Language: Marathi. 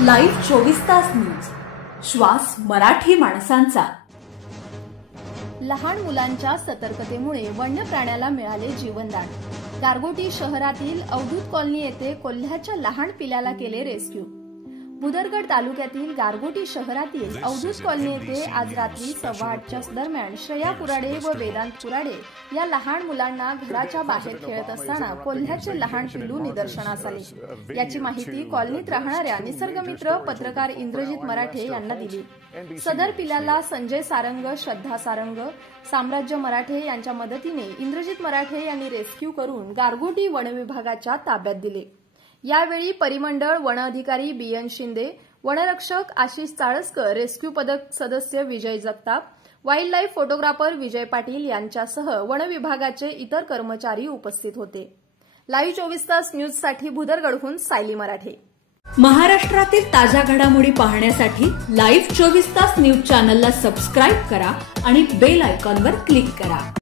लाईव्ह 24 तास न्यूज, श्वास मराठी माणसांचा। लहान मुलांच्या सतर्कतेमुळे वन्य प्राण्याला मिळाले जीवनदान। गारगोटी शहरातील अवधूत कॉलनी येथे कोल्ह्याच्या लहान पिल्याला केले रेस्क्यू। भुदरगड तालुक्यातील गारगोटी शहरातील अवधूत कॉलनी येथे आज रात्री 8:15च्या दरम्यान श्रेया कुराडे व वेदांत कुराडे या लहान मुलांना घराच्या बाहेर खेळत असताना कोल्ह्याचे लहान पिल्लू निदर्शनास आले। याची माहिती कॉलनीत राहणाऱ्या निसर्गमित्र पत्रकार इंद्रजित मराठे यांना दिली। सदर पिल्याला संजय सारंग, श्रद्धा सारंग, साम्राज्य मराठे यांच्या मदतीने इंद्रजित मराठे यांनी रेस्क्यू करून गारगोटी वनविभागाच्या ताब्यात दिले। यावेळी परिमंडळ वन अधिकारी बी.एन. शिंदे, वनरक्षक आशिष चाळसकर, रेस्क्यू पथक सदस्य विजय Jagtap, wild life photographer Vijay Patil यांच्यासह वनविभागाचे इतर कर्मचारी उपस्थित होते। लाईव्ह 24 तास न्यूजसाठी भुदरगडहून सायली मराठे। महाराष्ट्रातील ताज्या घडामोडी पाहण्यासाठी लाईव्ह 24 तास न्यूज चॅनलला सबस्क्राईब करा आणि बेल आयकॉनवर क्लिक करा।